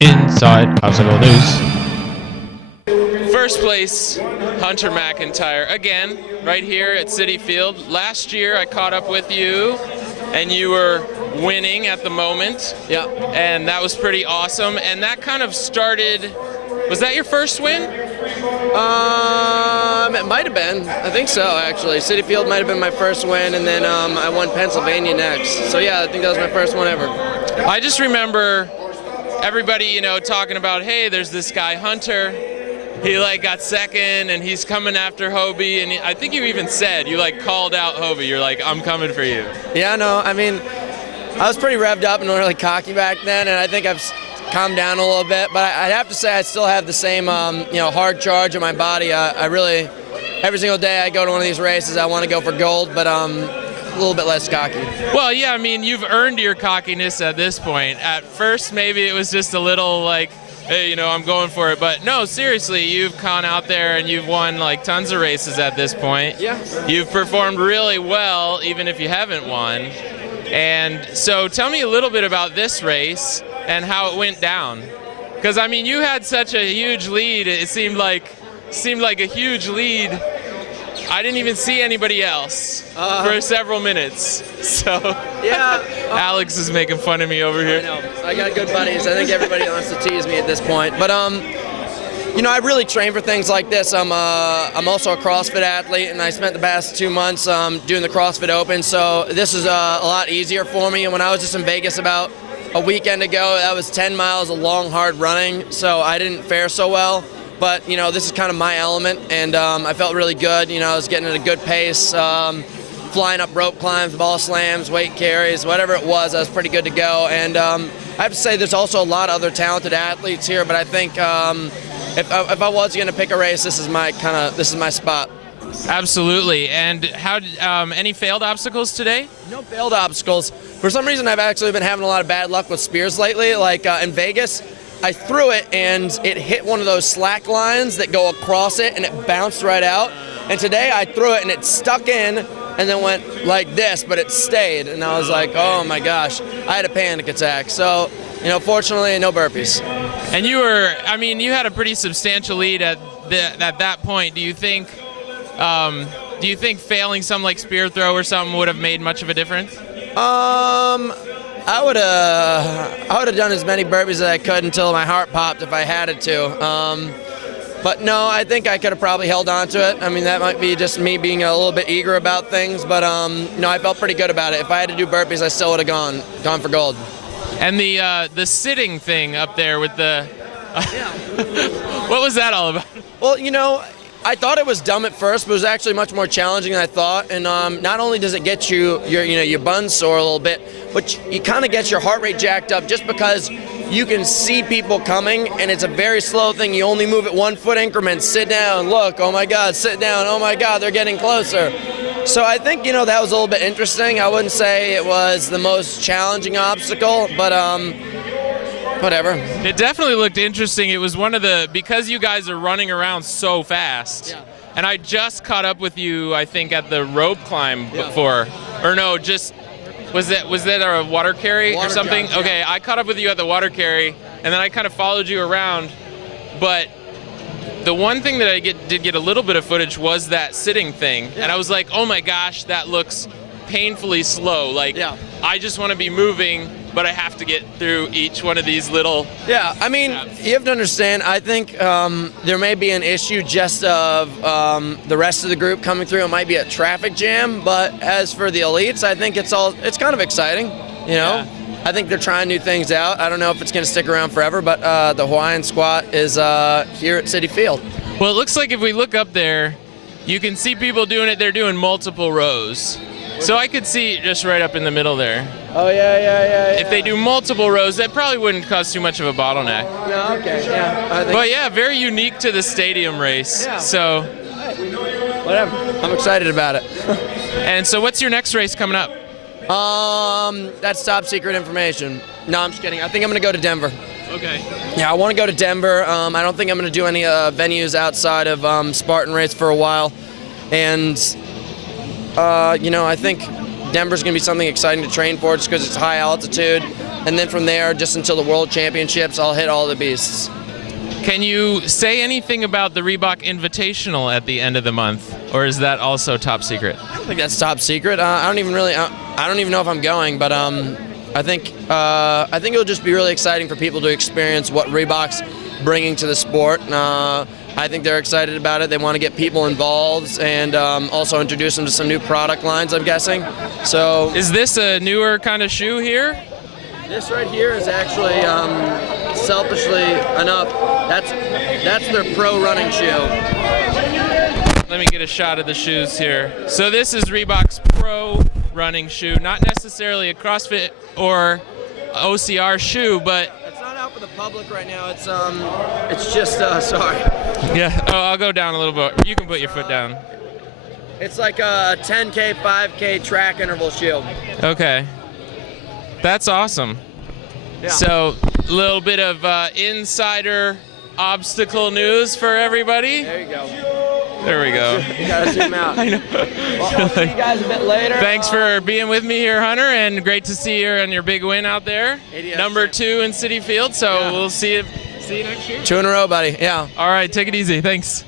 Inside Obstacle News. First place, Hunter McIntyre, again, right here at CitiField. Last year I caught up with you, and you were winning at the moment. Yeah. And that was pretty awesome. And that kind of started, was that your first win? It might have been. I think so, actually. CitiField might have been my first win, and then I won Pennsylvania next. So yeah, I think that was my first one ever. I just remember everybody, talking about, hey, there's this guy Hunter. He got second, and he's coming after Hobie, and I think you even said, you called out Hobie. You're like, I'm coming for you. Yeah, no, I mean, I was pretty revved up and really cocky back then, and I think I've calmed down a little bit, but I'd have to say I still have the same, hard charge in my body. I really, every single day I go to one of these races, I want to go for gold, but a little bit less cocky. Well, yeah, I mean, you've earned your cockiness at this point. At first, maybe it was just a little hey, I'm going for it. But no, seriously, you've gone out there and you've won tons of races at this point. Yeah. You've performed really well, even if you haven't won. And so tell me a little bit about this race and how it went down. Because, I mean, you had such a huge lead. It seemed like a huge lead. I didn't even see anybody else for several minutes. So yeah, Alex is making fun of me over here. I know. I got good buddies. I think everybody wants to tease me at this point. But I really train for things like this. I'm also a CrossFit athlete, and I spent the past 2 months doing the CrossFit Open. So this is a lot easier for me. And when I was just in Vegas about a weekend ago, that was 10 miles of long, hard running. So I didn't fare so well. But, this is kind of my element, and I felt really good. I was getting at a good pace, flying up rope climbs, ball slams, weight carries, whatever it was, I was pretty good to go. And I have to say there's also a lot of other talented athletes here, but I think if I was going to pick a race, this is my spot. Absolutely. And how did, any failed obstacles today? No failed obstacles. For some reason, I've actually been having a lot of bad luck with spears lately. In Vegas, I threw it and it hit one of those slack lines that go across it and it bounced right out. And today I threw it and it stuck in and then went like this, but it stayed. And I was like, oh my gosh, I had a panic attack. So, fortunately, no burpees. And you had a pretty substantial lead at that point. Do you think failing some spear throw or something would have made much of a difference? I would have done as many burpees as I could until my heart popped if I had it to. But no, I think I could have probably held on to it. I mean, that might be just me being a little bit eager about things, but I felt pretty good about it. If I had to do burpees, I still would have gone for gold. And the sitting thing up there with the what was that all about? Well, I thought it was dumb at first, but it was actually much more challenging than I thought. And not only does it get your buns sore a little bit, but you kind of get your heart rate jacked up just because you can see people coming, and it's a very slow thing. You only move at 1 foot increments. Sit down, look, oh my God, sit down, oh my God, they're getting closer. So I think, that was a little bit interesting. I wouldn't say it was the most challenging obstacle, but whatever. It definitely looked interesting. It was because you guys are running around so fast. Yeah. And I just caught up with you, I think, at the rope climb before. Or no, just, was that a water carry or something? Jump, yeah. Okay, I caught up with you at the water carry, and then I kind of followed you around. But the one thing that I did get a little bit of footage was that sitting thing. Yeah. And I was like, oh my gosh, that looks painfully slow. I just want to be moving, but I have to get through each one of these little... Yeah, I mean, you have to understand, I think there may be an issue just of the rest of the group coming through. It might be a traffic jam, but as for the elites, I think it's kind of exciting, Yeah. I think they're trying new things out. I don't know if it's going to stick around forever, but the Hawaiian Squat is here at CitiField. Well, it looks like if we look up there, you can see people doing it. They're doing multiple rows. So I could see just right up in the middle there. Oh, yeah. If they do multiple rows, that probably wouldn't cause too much of a bottleneck. No, okay, yeah. I think But yeah, very unique to the stadium race. Yeah. So, whatever. I'm excited about it. and so what's your next race coming up? That's top secret information. No, I'm just kidding. I think I'm going to go to Denver. Okay. Yeah, I want to go to Denver. I don't think I'm going to do any venues outside of Spartan race for a while. And, I think Denver's going to be something exciting to train for just because it's high altitude. and then from there, just until the World Championships, I'll hit all the beasts. Can you say anything about the Reebok Invitational at the end of the month, or is that also top secret? I think that's top secret. I don't even know if I'm going, but I think it'll just be really exciting for people to experience what Reebok's bringing to the sport. I think they're excited about it. They want to get people involved and also introduce them to some new product lines, I'm guessing. So, is this a newer kind of shoe here? This right here is actually, selfishly enough, that's their pro running shoe. Let me get a shot of the shoes here. So this is Reebok's pro running shoe, not necessarily a CrossFit or OCR shoe, but it's not out for the public right now. It's just sorry. Yeah. Oh, I'll go down a little bit. You can put your foot down. It's like a 10K, 5K track interval shoe. Okay. That's awesome. Yeah. So, a little bit of insider obstacle news for everybody. There you go. There we go. You gotta zoom out. I know. Well, I'll see you guys a bit later. Thanks for being with me here, Hunter, and great to see you on your big win out there. ADS Number 2 in CitiField, so Yeah. we'll see you next year. 2 in a row, buddy. Yeah. All right, take it easy. Thanks.